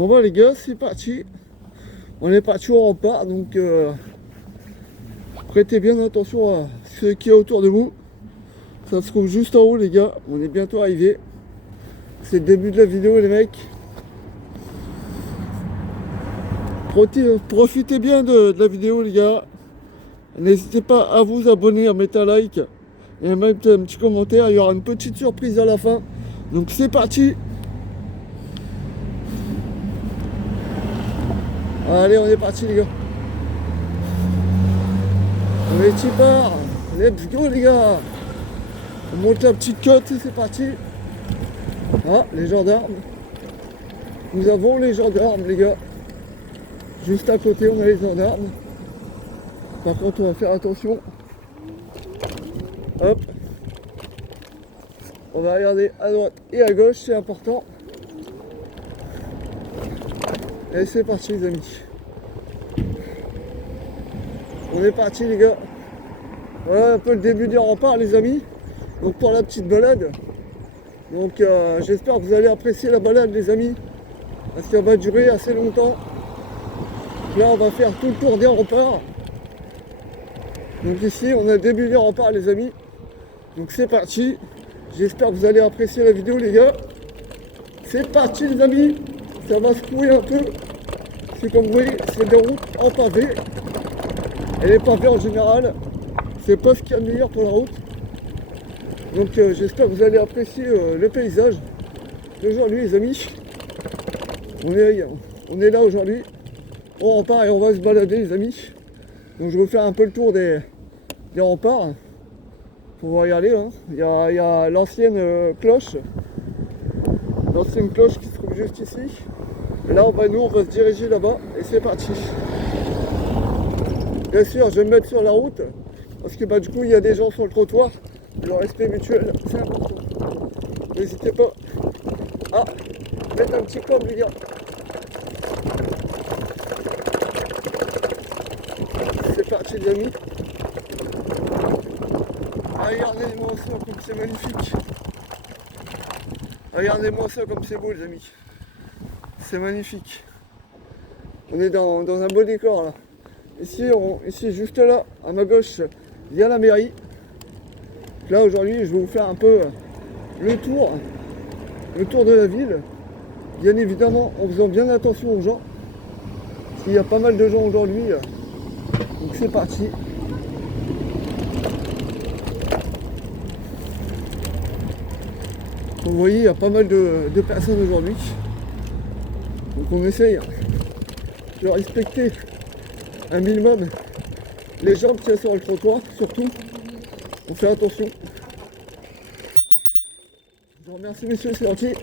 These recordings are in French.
Bon bah les gars, c'est parti. On est parti au rempart, donc prêtez bien attention à ce qu'il y a autour de vous. Ça se trouve juste en haut les gars, on est bientôt arrivé. C'est le début de la vidéo les mecs. Profitez bien de la vidéo les gars. N'hésitez pas à vous abonner, à mettre un like et à mettre un petit commentaire. Il y aura une petite surprise à la fin. Donc c'est parti. Allez, on est parti les gars. On est part. Let's go les gars. On monte la petite côte et c'est parti. Ah, les gendarmes. Nous avons les gendarmes les gars. Juste à côté on a les gendarmes. Par contre on va faire attention. Hop. On va regarder à droite et à gauche, c'est important. Et c'est parti les amis. On est parti les gars. Voilà un peu le début des remparts les amis. Donc pour la petite balade. Donc j'espère que vous allez apprécier la balade les amis. Parce qu'elle va durer assez longtemps. Là on va faire tout le tour des remparts. Donc ici on a le début des remparts les amis. Donc c'est parti. J'espère que vous allez apprécier la vidéo les gars. C'est parti les amis. Ça va secouer un peu. C'est comme vous voyez, c'est des routes en pavé. Et les pavés en général, c'est pas ce qu'il y a de meilleur pour la route. Donc j'espère que vous allez apprécier le paysage d'aujourd'hui les amis. On est là aujourd'hui. On repart et on va se balader les amis. Donc je vais vous faire un peu le tour des remparts. Pour regarder, hein. Il y a l'ancienne cloche. L'ancienne cloche qui se trouve juste ici. Et là on va se diriger là-bas et c'est parti. Bien sûr je vais me mettre sur la route. Parce que du coup il y a des gens sur le trottoir. Le respect mutuel, c'est important. N'hésitez pas à mettre un petit comme les gars. C'est parti les amis. Regardez-moi ça comme c'est magnifique. Regardez-moi ça comme c'est beau les amis. C'est magnifique. On est dans un beau décor là. Ici juste là, à ma gauche, il y a la mairie. Là aujourd'hui je vais vous faire un peu le tour de la ville. Bien évidemment en faisant bien attention aux gens. Parce qu'il y a pas mal de gens aujourd'hui. Donc c'est parti. Vous voyez, il y a pas mal de personnes aujourd'hui. Donc on essaye de respecter un minimum les gens qui sont sur le trottoir, surtout. On fait attention. Je vous remercie messieurs, c'est gentil.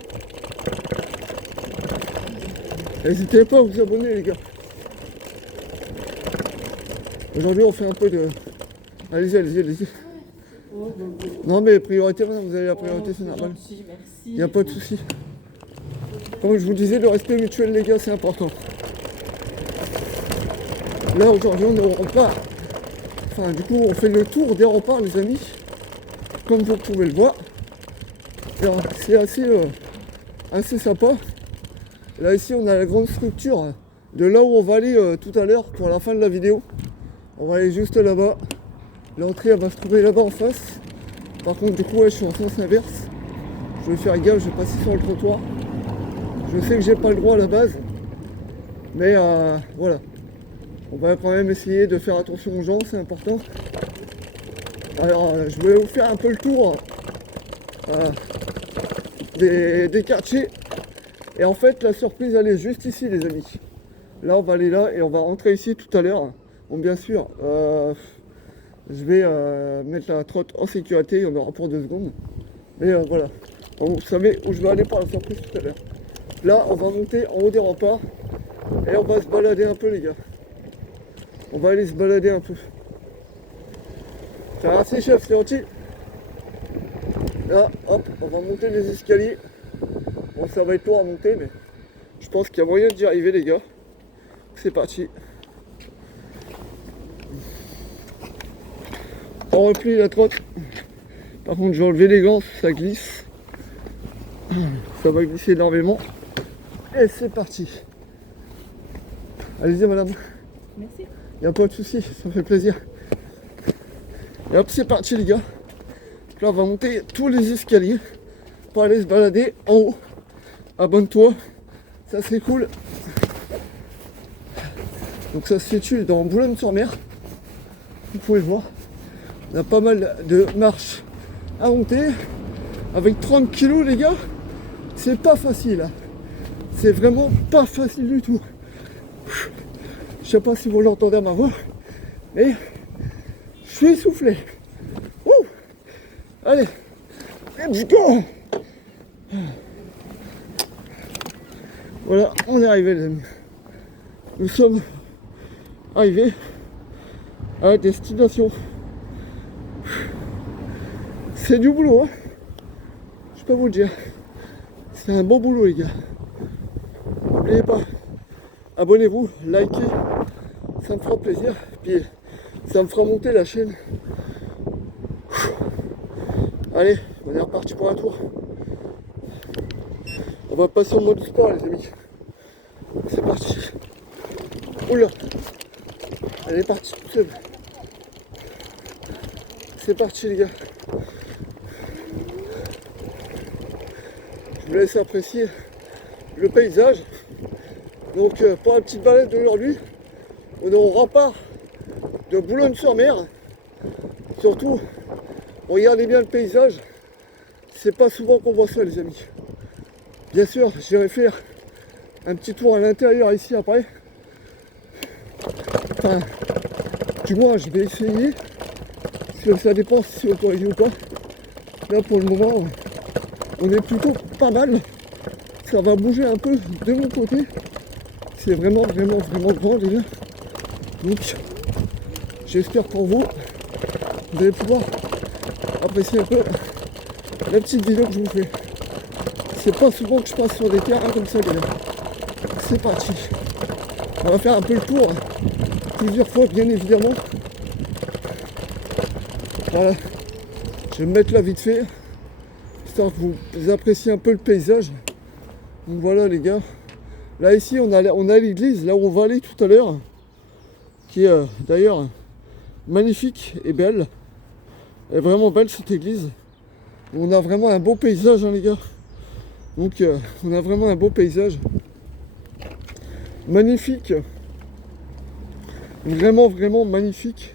N'hésitez pas à vous abonner les gars. Aujourd'hui on fait un peu de... Allez-y. Non mais priorité, vous avez la priorité, c'est normal. Il n'y a pas de souci. Comme je vous disais, le respect mutuel les gars, c'est important. Là aujourd'hui on est au rempart. Enfin du coup on fait le tour des remparts les amis. Comme vous pouvez le voir. C'est assez sympa. Là ici on a la grande structure de là où on va aller tout à l'heure pour la fin de la vidéo. On va aller juste là-bas. L'entrée elle va se trouver là-bas en face. Par contre du coup je suis en sens inverse. Je vais faire gaffe, je vais passer sur le trottoir. Je sais que j'ai pas le droit à la base. Mais voilà. On va quand même essayer de faire attention aux gens, c'est important. Alors je vais vous faire un peu le tour des quartiers. Et en fait la surprise elle est juste ici les amis. Là on va aller là et on va rentrer ici tout à l'heure. Bon bien sûr, je vais mettre la trotte en sécurité, il y en aura pour 2 secondes. Mais voilà, vous savez où je vais aller pour la surprise tout à l'heure. Là on va monter en haut des remparts et on va se balader un peu les gars. On va aller se balader un peu. Merci chef, c'est gentil. Là, hop, on va monter les escaliers. Bon ça va être lourd à monter mais je pense qu'il y a moyen d'y arriver les gars. C'est parti. On replie la trotte. Par contre je vais enlever les gants, ça glisse. Ça va glisser énormément. Et c'est parti. Allez-y madame. Merci. Il n'y a pas de souci, ça fait plaisir. Et hop, c'est parti les gars. Là, on va monter tous les escaliers pour aller se balader en haut. Abonne-toi, ça c'est cool. Donc ça se situe dans Boulogne-sur-Mer. Vous pouvez le voir. On a pas mal de marches à monter. Avec 30 kilos les gars, c'est pas facile. Hein. C'est vraiment pas facile du tout. Je sais pas si vous l'entendez à ma voix, mais je suis essoufflé. Ouh. Allez, let's go. Voilà, on est arrivé les amis. Nous sommes arrivés à la destination. C'est du boulot, hein. Je peux vous le dire. C'est un bon boulot les gars. N'oubliez pas, abonnez-vous, likez, ça me fera plaisir. Puis ça me fera monter la chaîne. Allez, on est reparti pour un tour. On va passer en mode sport les amis. C'est parti. Oula, elle est partie toute seule. C'est parti les gars. Je vous laisse apprécier le paysage. Donc pour la petite balade d'aujourd'hui, on est au rempart de Boulogne-sur-Mer. Surtout, regardez bien le paysage. C'est pas souvent qu'on voit ça les amis. Bien sûr, j'irai faire un petit tour à l'intérieur ici après. Enfin, du moins je vais essayer. Parce que ça dépend si c'est autorisé ou pas. Là pour le moment, on est plutôt pas mal. Ça va bouger un peu de mon côté. C'est vraiment grand les gars. Donc j'espère pour vous, vous allez pouvoir apprécier un peu la petite vidéo que je vous fais. C'est pas souvent que je passe sur des terrains comme ça les gars. C'est parti. On va faire un peu le tour. Plusieurs fois bien évidemment. Voilà. Je vais me mettre là vite fait. Histoire que vous appréciez un peu le paysage. Donc voilà les gars. Là ici on a l'église, là où on va aller tout à l'heure. Qui est d'ailleurs magnifique et belle. Elle est vraiment belle cette église. On a vraiment un beau paysage hein, les gars. Donc on a vraiment un beau paysage. Magnifique. Vraiment magnifique.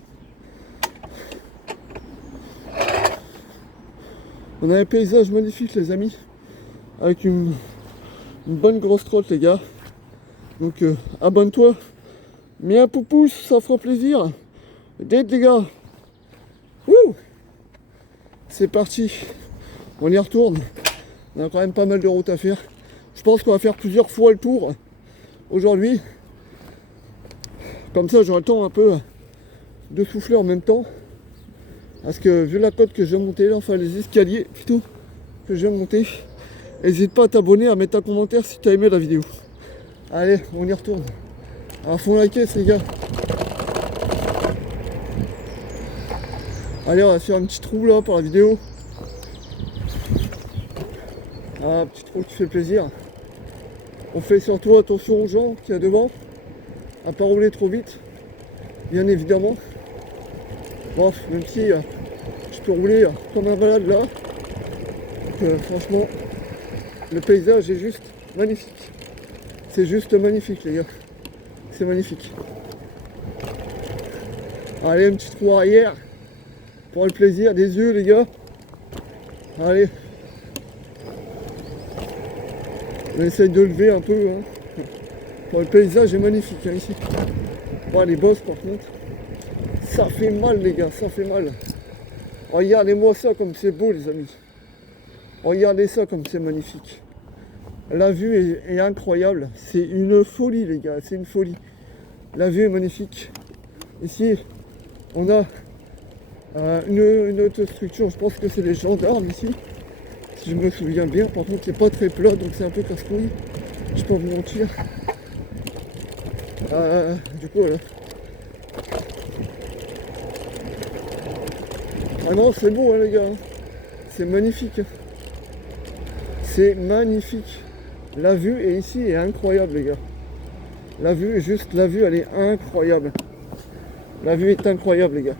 On a un paysage magnifique les amis. Avec une bonne grosse trotte les gars. Donc abonne-toi. Mets un pouce, ça fera plaisir. D'être les gars. Wouh. C'est parti. On y retourne. On a quand même pas mal de route à faire. Je pense qu'on va faire plusieurs fois le tour aujourd'hui. Comme ça j'aurai le temps un peu de souffler en même temps. Parce que vu la côte que je vais monter là, enfin les escaliers plutôt que je vais monter, n'hésite pas à t'abonner, à mettre un commentaire si tu as aimé la vidéo. Allez, on y retourne. À fond la caisse les gars. Allez, on va faire une petite roue là pour la vidéo. Ah, petite roue qui fait plaisir. On fait surtout attention aux gens qu'il y a devant. À pas rouler trop vite. Bien évidemment. Bon, même si je peux rouler comme un malade là. Donc, franchement, le paysage est juste magnifique. C'est juste magnifique les gars. C'est magnifique. Allez, une petite roue arrière. Pour le plaisir des yeux les gars. Allez. On essaye de lever un peu. Hein. Bon, le paysage est magnifique hein, ici. Bon, les bosses par contre. Ça fait mal les gars, ça fait mal. Regardez-moi ça comme c'est beau les amis. Regardez ça comme c'est magnifique. La vue est incroyable. C'est une folie les gars, c'est une folie. La vue est magnifique. Ici, on a une autre structure, je pense que c'est les gendarmes ici. Si je me souviens bien, par contre c'est pas très plat donc c'est un peu casse-couille. Je peux vous mentir. Du coup voilà. Ah non c'est beau hein, les gars. C'est magnifique. C'est magnifique. La vue est ici est incroyable les gars. La vue, juste la vue elle est incroyable. La vue est incroyable les gars.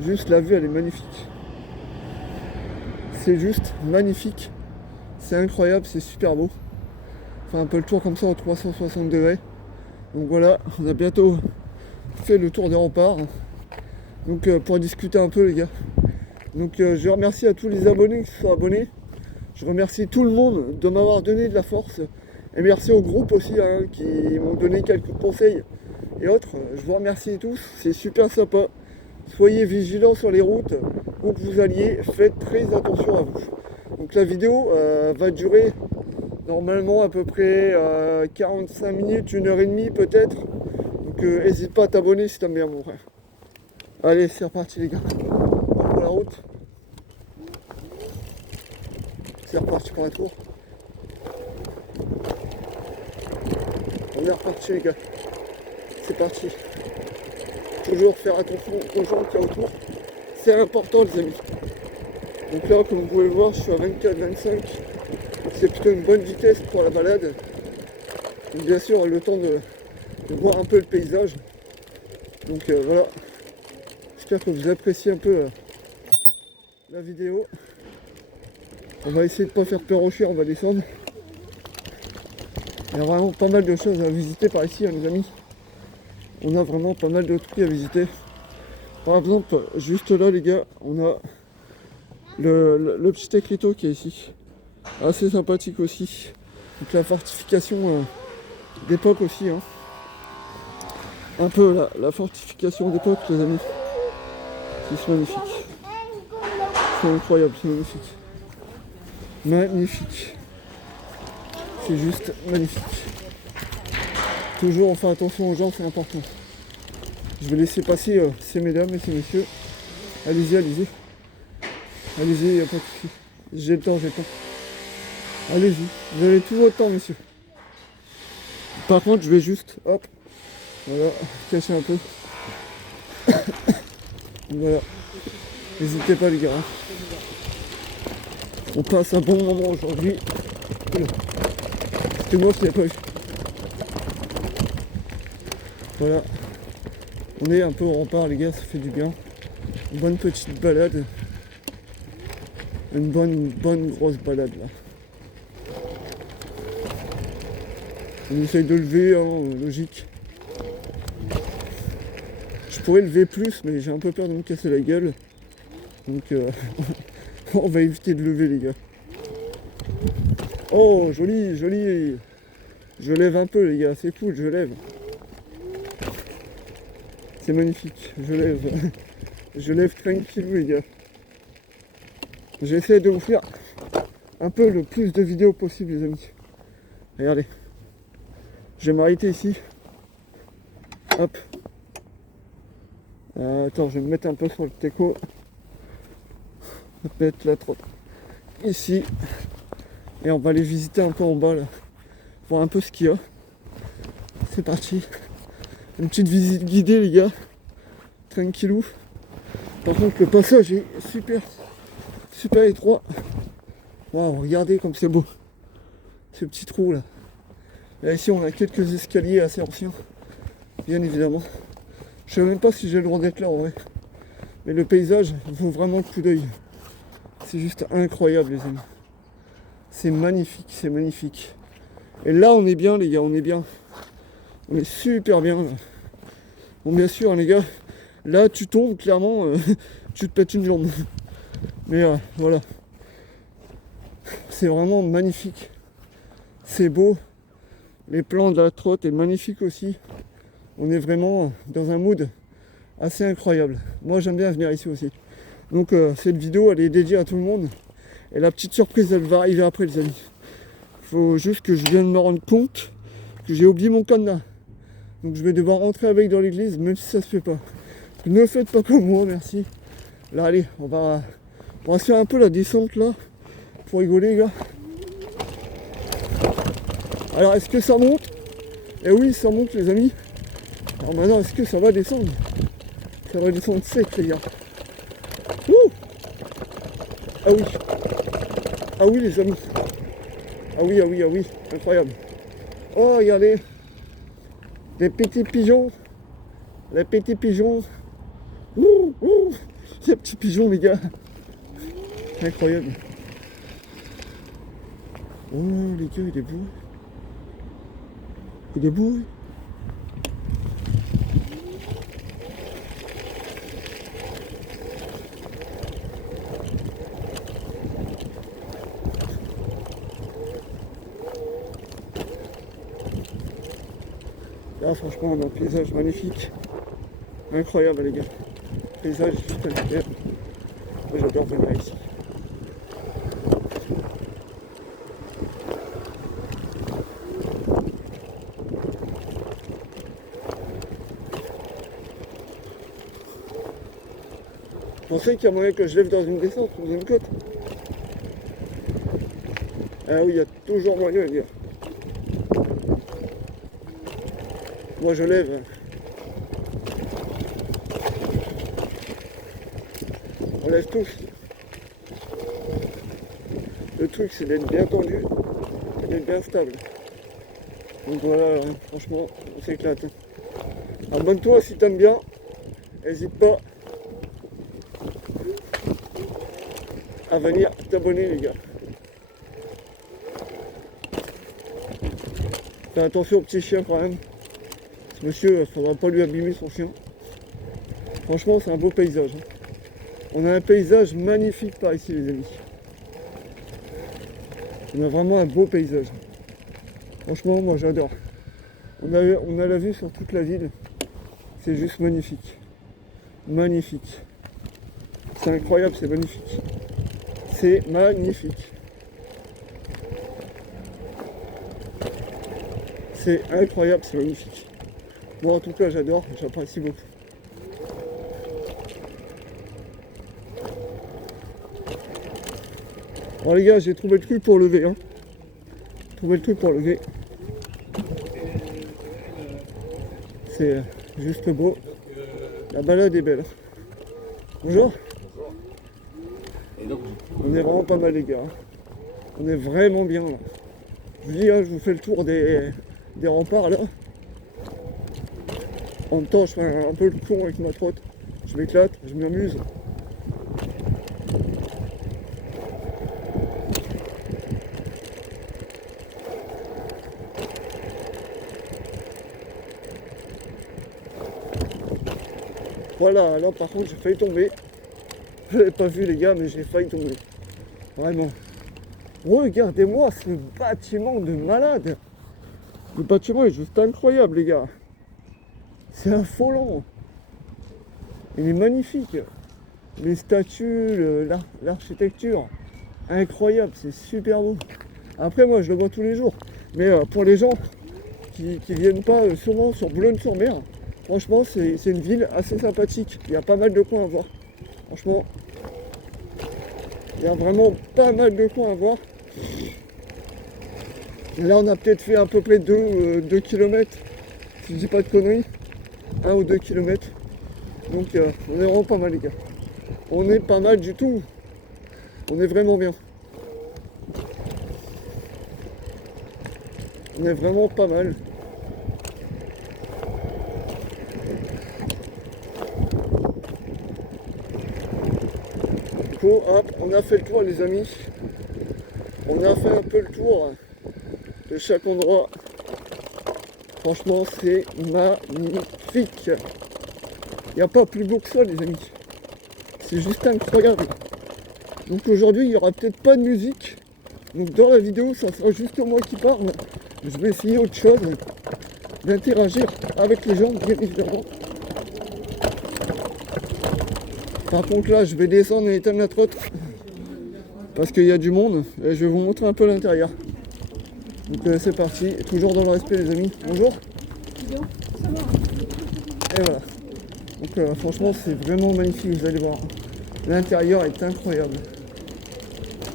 Juste la vue elle est magnifique. C'est juste magnifique. C'est incroyable, c'est super beau. Enfin un peu le tour comme ça en 360 degrés. Donc voilà, on a bientôt fait le tour des remparts. Donc pour discuter un peu les gars. Donc je remercie à tous les abonnés qui se sont abonnés. Je remercie tout le monde de m'avoir donné de la force. Et merci au groupe aussi qui m'ont donné quelques conseils et autres. Je vous remercie tous, c'est super sympa. Soyez vigilants sur les routes où que vous alliez, faites très attention à vous. Donc la vidéo va durer normalement à peu près 45 minutes, 1h30 peut-être. Donc n'hésite pas à t'abonner si t'aimes bien mon frère. Allez, c'est reparti les gars. Pour la route. C'est reparti pour un tour. On est reparti les gars. C'est parti. Toujours faire attention aux gens qu'il y a autour. C'est important les amis. Donc là comme vous pouvez le voir je suis à 24-25. C'est plutôt une bonne vitesse pour la balade. Donc, bien sûr le temps de voir un peu le paysage. Donc voilà. J'espère que vous appréciez un peu la vidéo. On va essayer de ne pas faire peur aux chiens, on va descendre. Il y a vraiment pas mal de choses à visiter par ici les amis. On a vraiment pas mal de trucs à visiter. Par exemple, juste là les gars, on a le petit écriteau qui est ici. Assez sympathique aussi. Donc la fortification d'époque aussi. Hein. Un peu la fortification d'époque les amis. C'est magnifique. C'est incroyable, c'est magnifique. Magnifique. C'est juste magnifique. Toujours on fait attention aux gens, c'est important. Je vais laisser passer ces mesdames et ces messieurs. Allez-y, allez-y. Allez-y, il n'y a pas de souci. J'ai le temps, j'ai le temps. Allez-y, vous avez tout votre temps, messieurs. Par contre, je vais juste, hop, voilà, cacher un peu. Voilà. N'hésitez pas les gars. On passe un bon moment aujourd'hui. Parce que moi je l'ai pas eu. Voilà. On est un peu au rempart les gars, ça fait du bien. Une bonne petite balade. Une bonne grosse balade là. On essaye de lever, hein, logique. Je pourrais lever plus, mais j'ai un peu peur de me casser la gueule. Donc on va éviter de lever les gars. Oh joli, joli. Je lève un peu les gars, c'est cool, je lève. C'est magnifique, je lève. Je lève tranquillou les gars. J'essaie de vous faire un peu le plus de vidéos possible les amis. Regardez. Je vais m'arrêter ici. Hop. Attends, je vais me mettre un peu sur le teco. Mettre la trotte ici. Et on va aller visiter un peu en bas là. Voir un peu ce qu'il y a. C'est parti. Une petite visite guidée les gars. Tranquillou. Par contre le passage est super étroit. Waouh, regardez comme c'est beau. Ce petit trou là. Là ici on a quelques escaliers assez anciens. Bien évidemment. Je sais même pas si j'ai le droit d'être là en vrai. Mais le paysage vaut vraiment le coup d'œil. C'est juste incroyable les amis. C'est magnifique, c'est magnifique. Et là on est bien les gars, on est bien. On est super bien là. Bon bien sûr les gars, là tu tombes clairement, tu te pètes une jambe. Mais voilà. C'est vraiment magnifique. C'est beau. Les plans de la trotte est magnifique aussi. On est vraiment dans un mood assez incroyable. Moi j'aime bien venir ici aussi. Donc cette vidéo elle est dédiée à tout le monde. Et la petite surprise elle va arriver après les amis. Faut juste que je vienne me rendre compte que j'ai oublié mon cadenas. Donc je vais devoir rentrer avec dans l'église même si ça se fait pas. Ne faites pas comme moi, merci. Là allez, on va se faire un peu la descente là. Pour rigoler les gars. Alors est-ce que ça monte? Eh oui ça monte les amis. Alors maintenant est-ce que ça va descendre? Ça va descendre sec les gars. Ouh, ah oui. Ah oui les amis. Ah oui, ah oui, ah oui, incroyable. Oh, regardez, les petits pigeons, les petits pigeons. Ouh, ouh, ces petits pigeons, les gars. Incroyable. Oh, les gars, il est beau. Il est beau. Là, franchement, on a un paysage magnifique. Incroyable, les gars. Le paysage est juste incroyable. Moi, j'adore venir ici. Vous pensez qu'il y a moyen que je lève dans une descente, dans une côte? Ah oui, il y a toujours moyen, les gars. Moi, je lève. On lève tous. Le truc, c'est d'être bien tendu et d'être bien stable. Donc voilà, franchement, on s'éclate. Abonne-toi si t'aimes bien. N'hésite pas à venir t'abonner, les gars. Fais attention au petit chien quand même. Ce monsieur, il ne faudra pas lui abîmer son chien. Franchement, c'est un beau paysage. On a un paysage magnifique par ici, les amis. On a vraiment un beau paysage. Franchement, moi j'adore. On a la vue sur toute la ville. C'est juste magnifique. Magnifique. C'est incroyable, c'est magnifique. C'est magnifique. C'est incroyable, c'est magnifique. Moi en tout cas j'adore, j'apprécie beaucoup. Bon les gars, j'ai trouvé le truc pour lever. Trouvé le truc pour lever. C'est juste beau. La balade est belle. Bonjour. On est vraiment pas mal les gars. On est vraiment bien là. Je vous dis, je vous fais le tour des remparts là. En même temps, je fais un peu le con avec ma trotte. Je m'éclate, je m'amuse. Voilà, là par contre j'ai failli tomber. Vous l'avez pas vu les gars, mais j'ai failli tomber. Vraiment. Regardez-moi ce bâtiment de malade. Le bâtiment est juste incroyable les gars. C'est affolant. Il est magnifique. Les statues, l'architecture. Incroyable, c'est super beau. Après moi je le vois tous les jours. Mais pour les gens qui viennent pas souvent sur Boulogne-sur-Mer, franchement c'est une ville assez sympathique. Il y a pas mal de coins à voir. Franchement, il y a vraiment pas mal de coins à voir. Là on a peut-être fait à peu près 2 km, si je dis pas de conneries. 1 ou 2 km. Donc on est vraiment pas mal les gars. On est pas mal du tout. On est vraiment bien. On est vraiment pas mal. Du coup, hop, on a fait le tour les amis. On a fait un peu le tour de chaque endroit. Franchement, c'est magnifique. Il n'y a pas plus beau que ça, les amis. C'est juste incroyable. Donc aujourd'hui, il n'y aura peut-être pas de musique. Donc dans la vidéo, ça sera juste moi qui parle. Je vais essayer autre chose, d'interagir avec les gens, bien évidemment. Par contre, là, je vais descendre et éteindre la trotte. Parce qu'il y a du monde. Et je vais vous montrer un peu l'intérieur. Donc c'est parti. Toujours dans le respect, les amis. Bonjour. Et voilà. Donc franchement, c'est vraiment magnifique, vous allez voir. L'intérieur est incroyable.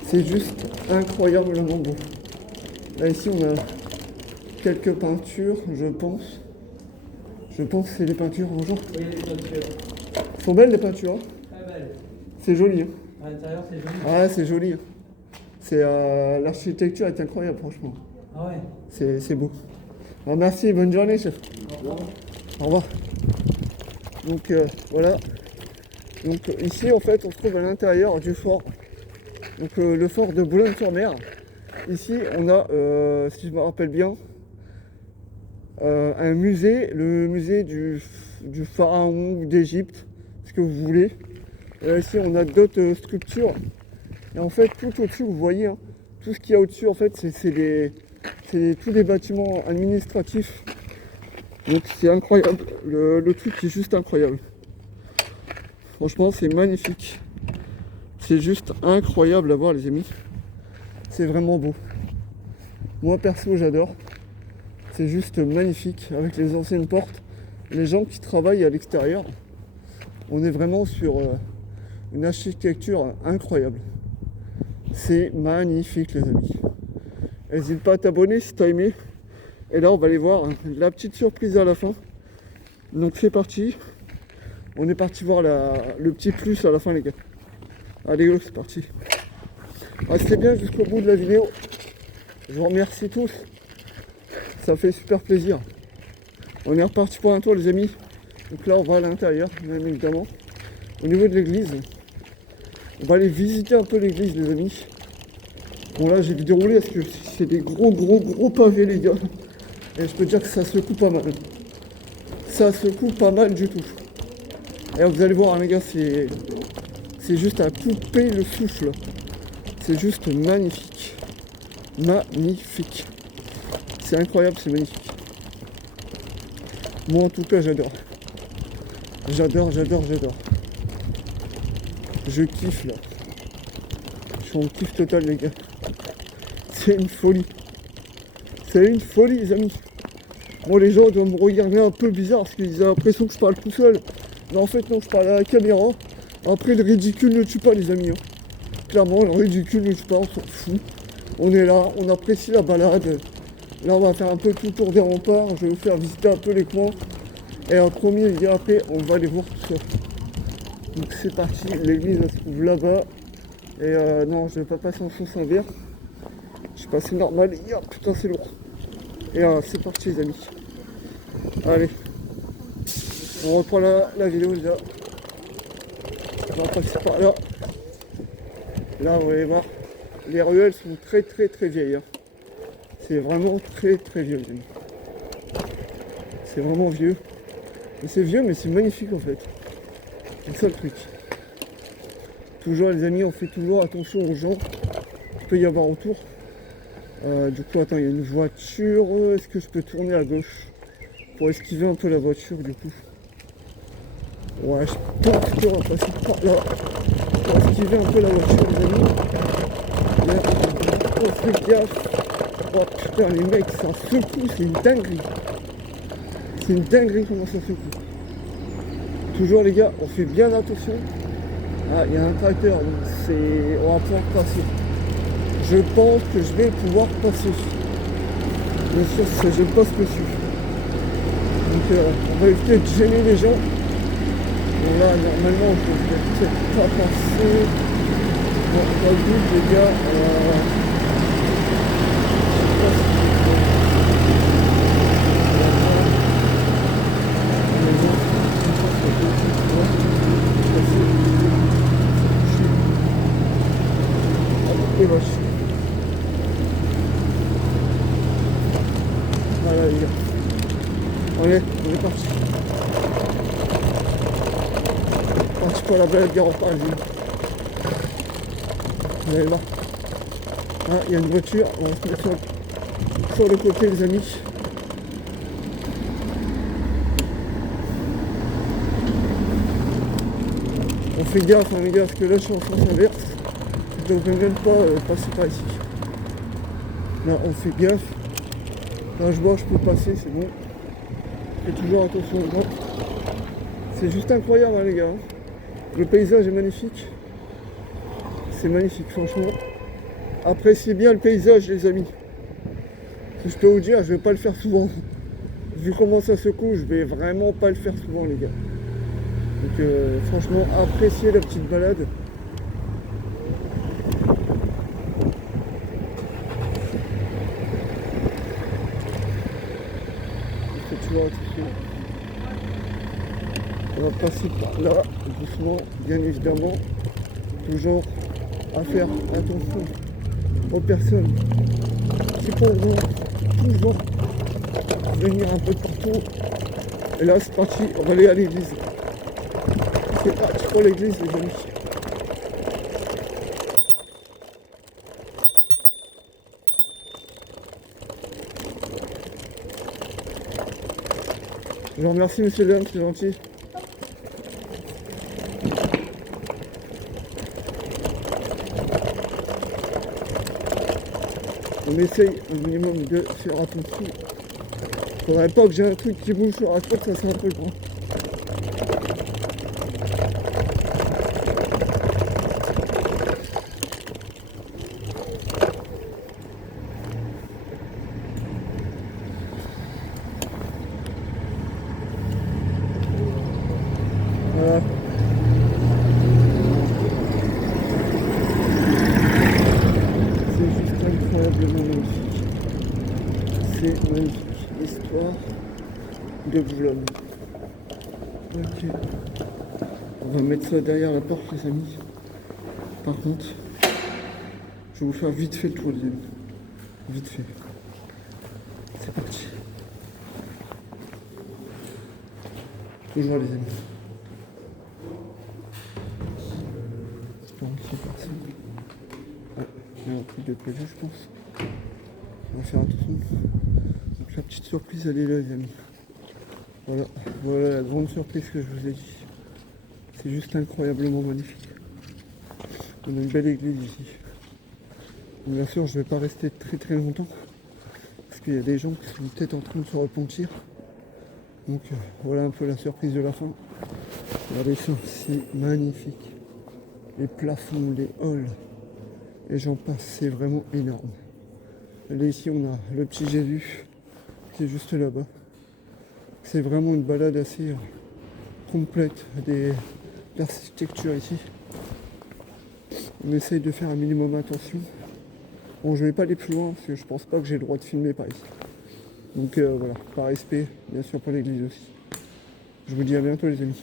C'est juste incroyablement beau. Là, ici, on a quelques peintures, je pense. Je pense que c'est des peintures. Bonjour. Oui, les peintures. Sont belles les peintures. Très belles. C'est joli. À l'intérieur, c'est joli. Ah, c'est joli. l'architecture est incroyable, franchement. Ah ouais. C'est beau. Alors, merci, bonne journée, chef. Au revoir. Donc voilà. Donc ici, en fait, on se trouve à l'intérieur du fort. Donc le fort de Boulogne-sur-Mer. Ici, on a, si je me rappelle bien, un musée, le musée du pharaon ou d'Égypte, ce que vous voulez. Ici, on a d'autres structures. Et en fait, tout au-dessus, vous voyez, hein, tout ce qu'il y a au-dessus, en fait, c'est tous des bâtiments administratifs. Donc c'est incroyable. Le truc est juste incroyable. Franchement, c'est magnifique. C'est juste incroyable à voir, les amis. C'est vraiment beau. Moi, perso, j'adore. C'est juste magnifique avec les anciennes portes. Les gens qui travaillent à l'extérieur. On est vraiment sur une architecture incroyable. C'est magnifique, les amis. N'hésite pas à t'abonner si t'as aimé. Et là, on va aller voir la petite surprise à la fin. Donc c'est parti. On est parti voir le petit plus à la fin, les gars. Allez, go, c'est parti. Restez bien jusqu'au bout de la vidéo. Je vous remercie tous. Ça fait super plaisir. On est reparti pour un tour, les amis. Donc là, on va à l'intérieur, bien évidemment. Au niveau de l'église, on va aller visiter un peu l'église, les amis. Bon, là, j'ai dû dérouler parce que c'est des gros pavés, les gars. Et je peux dire que ça secoue pas mal. Ça secoue pas mal du tout. Et vous allez voir, hein, les gars, c'est juste à couper le souffle. C'est juste magnifique. Magnifique. C'est incroyable, c'est magnifique. Moi, en tout cas, j'adore. J'adore. Je kiffe, là. Je suis en kiff total, les gars. C'est une folie. C'est une folie, les amis. Bon, les gens doivent me regarder un peu bizarre parce qu'ils ont l'impression que je parle tout seul. Mais en fait, non, je parle à la caméra. Après, le ridicule ne tue pas, les amis. Hein. Clairement, le ridicule ne tue pas, on s'en fout. On est là, on apprécie la balade. Là, on va faire un peu tout le tour des remparts. Je vais vous faire visiter un peu les coins. Et en premier, les gars, après, on va aller voir tout ça. Donc, c'est parti. L'église, elle se trouve là-bas. Et non, je vais pas passer en sens inverse. Je suis passé normal. Ya, putain, c'est lourd. Et c'est parti, les amis. Allez. On reprend la vidéo, déjà. On va passer par là. Là, vous allez voir. Les ruelles sont très vieilles. Hein. C'est vraiment très vieux, les amis. C'est vraiment vieux. Et c'est vieux, mais c'est magnifique, en fait. C'est ça, le truc. Toujours, les amis, on fait toujours attention aux gens qu'il peut y avoir autour. Du coup, attends, il y a une voiture. Est-ce que je peux tourner à gauche pour esquiver un peu la voiture, du coup? Ouais, je pense qu'on va passer par là pour esquiver un peu la voiture, les amis. Là, on fait gaffe. Oh putain, les mecs, ça secoue, c'est une dinguerie. C'est une dinguerie comment ça secoue. Toujours, les gars, on fait bien attention. Ah, il y a un tracteur, donc on va pouvoir passer. Je pense que je vais pouvoir passer. Bien sûr, je passe dessus. Donc on va éviter de gêner les gens. Bon là, normalement, je ne vais peut-être pas passer. Bon, pas de doute, les gars. Les vaches. Voilà, les gars. Allez, on est parti. Parti pour la balade des remparts, les gars. Vous allez voir. Ah, il y a une voiture. On va se mettre sur le côté, les amis. On fait gaffe, hein, les gars, parce que là, je suis en sens inverse. Je ne devrais même pas passer par ici. Là, on fait gaffe. Là, je vois, je peux passer, c'est bon. Faites toujours attention aux gens. C'est juste incroyable, hein, les gars. Le paysage est magnifique. C'est magnifique, franchement. Appréciez bien le paysage, les amis. Si je peux vous dire, je vais pas le faire souvent. Vu comment ça secoue, je vais vraiment pas le faire souvent, les gars. Donc, franchement, appréciez la petite balade. On va passer par là, doucement, bien évidemment. Toujours à faire attention aux personnes qui pourront toujours venir un peu de partout. Et là c'est parti, on va aller à l'église. C'est parti pour l'église les amis. Je vous remercie monsieur Léon, c'est gentil. On essaye un minimum de faire attention. Faudrait pas que j'ai un truc qui bouge sur la côte, ça c'est un peu grand. Voilà. C'est juste incroyablement magnifique. C'est magnifique. L'histoire de Boulogne. Ok. On va mettre ça derrière la porte les amis. Par contre, je vais vous faire vite fait le tour les amis. Vite fait. C'est parti. Toujours les amis. J'espère qu'il y a personne. Ah, il y a un truc de prévu je pense. On va faire attention. Donc la petite surprise elle est là les amis. Voilà, voilà la grande surprise que je vous ai dit. C'est juste incroyablement magnifique. On a une belle église ici. Bien sûr je ne vais pas rester très longtemps. Parce qu'il y a des gens qui sont peut-être en train de se repentir. Donc voilà un peu la surprise de la fin. Regardez ça, c'est magnifique. Les plafonds, les halls, et j'en passe, c'est vraiment énorme. Et là ici on a le petit Jésus qui est juste là-bas. C'est vraiment une balade assez complète des l'architecture ici. On essaye de faire un minimum attention. Bon je vais pas aller plus loin parce que je pense pas que j'ai le droit de filmer par ici. Donc voilà, par respect, bien sûr pour l'église aussi. Je vous dis à bientôt les amis.